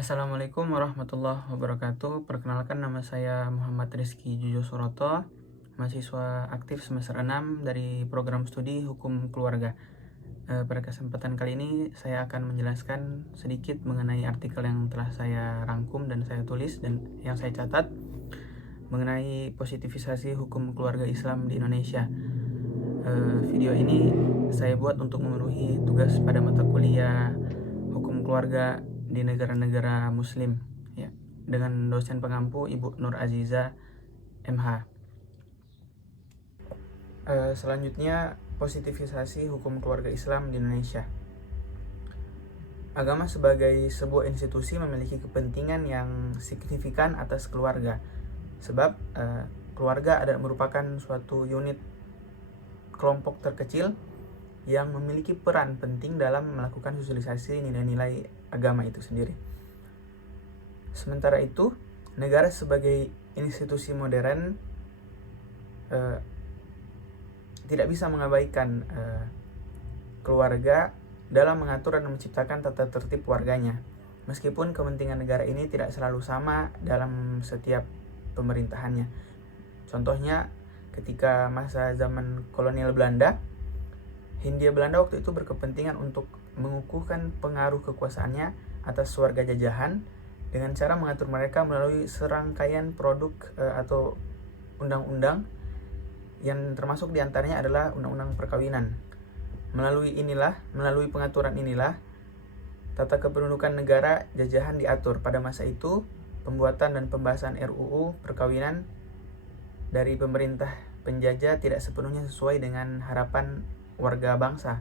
Assalamualaikum warahmatullahi wabarakatuh. Perkenalkan, nama saya Muhammad Rizky Jujo Suroto, mahasiswa aktif semester 6 dari program studi Hukum Keluarga. Pada kesempatan kali ini saya akan menjelaskan sedikit mengenai artikel yang telah saya rangkum dan saya tulis dan yang saya catat mengenai positivisasi hukum keluarga Islam di Indonesia. Video ini saya buat untuk memenuhi tugas pada mata kuliah hukum keluarga di negara-negara muslim ya, dengan dosen pengampu Ibu Nur Aziza MH. Selanjutnya, positivisasi hukum keluarga Islam di Indonesia. Agama sebagai sebuah institusi memiliki kepentingan yang signifikan atas keluarga, sebab keluarga adalah merupakan suatu unit kelompok terkecil yang memiliki peran penting dalam melakukan sosialisasi nilai-nilai agama itu sendiri. Sementara itu, negara sebagai institusi modern tidak bisa mengabaikan keluarga dalam mengatur dan menciptakan tata tertib warganya, meskipun kepentingan negara ini tidak selalu sama dalam setiap pemerintahannya. Contohnya, ketika masa zaman kolonial Belanda, Hindia Belanda waktu itu berkepentingan untuk mengukuhkan pengaruh kekuasaannya atas warga jajahan dengan cara mengatur mereka melalui serangkaian produk atau undang-undang, yang termasuk diantaranya adalah undang-undang perkawinan. Melalui pengaturan inilah tata kependudukan negara jajahan diatur. Pada masa itu, pembuatan dan pembahasan RUU perkawinan dari pemerintah penjajah tidak sepenuhnya sesuai dengan harapan warga bangsa.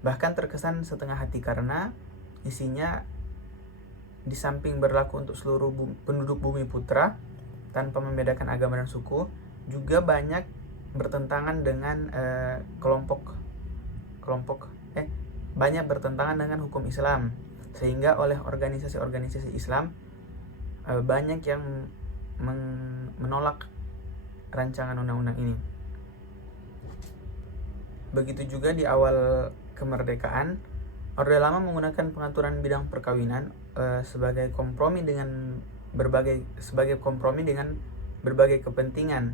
Bahkan terkesan setengah hati karena isinya di samping berlaku untuk seluruh penduduk bumi putra tanpa membedakan agama dan suku, juga banyak bertentangan dengan banyak bertentangan dengan hukum Islam, sehingga oleh organisasi-organisasi Islam banyak yang menolak rancangan undang-undang ini. Begitu juga di awal kemerdekaan, Orde Lama menggunakan pengaturan bidang perkawinan sebagai kompromi dengan berbagai kepentingan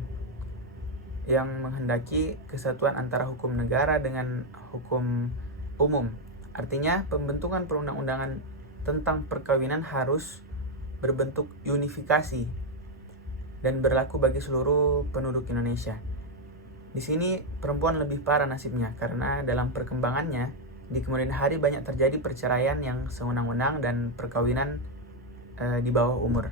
yang menghendaki kesatuan antara hukum negara dengan hukum umum. Artinya, pembentukan perundang-undangan tentang perkawinan harus berbentuk unifikasi dan berlaku bagi seluruh penduduk Indonesia. Di sini perempuan lebih parah nasibnya karena dalam perkembangannya di kemudian hari banyak terjadi perceraian yang sewenang-wenang dan perkawinan di bawah umur.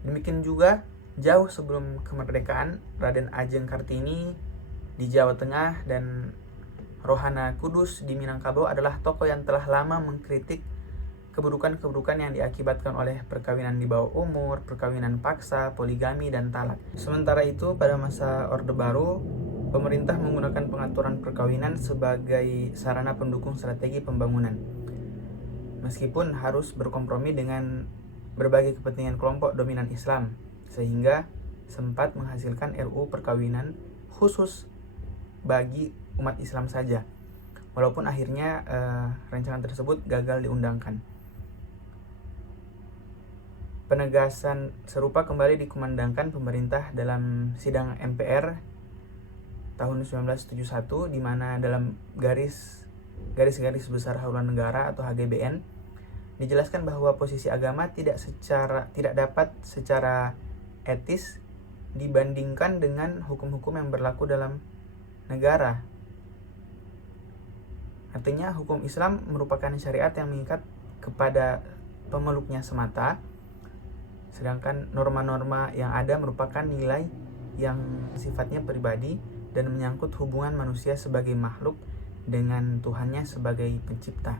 Demikian juga jauh sebelum kemerdekaan, Raden Ajeng Kartini di Jawa Tengah dan Rohana Kudus di Minangkabau adalah tokoh yang telah lama mengkritik keburukan-keburukan yang diakibatkan oleh perkawinan di bawah umur, perkawinan paksa, poligami, dan talak. Sementara itu, pada masa Orde Baru, pemerintah menggunakan pengaturan perkawinan sebagai sarana pendukung strategi pembangunan, meskipun harus berkompromi dengan berbagai kepentingan kelompok dominan Islam, sehingga sempat menghasilkan RUU perkawinan khusus bagi umat Islam saja, walaupun akhirnya rancangan tersebut gagal diundangkan. Penegasan serupa kembali dikumandangkan pemerintah dalam sidang MPR tahun 1971, di mana dalam garis-garis besar haluan negara atau HGBN dijelaskan bahwa posisi agama tidak dapat secara etis dibandingkan dengan hukum-hukum yang berlaku dalam negara. Artinya, hukum Islam merupakan syariat yang mengikat kepada pemeluknya semata, sedangkan norma-norma yang ada merupakan nilai yang sifatnya pribadi dan menyangkut hubungan manusia sebagai makhluk dengan Tuhannya sebagai pencipta.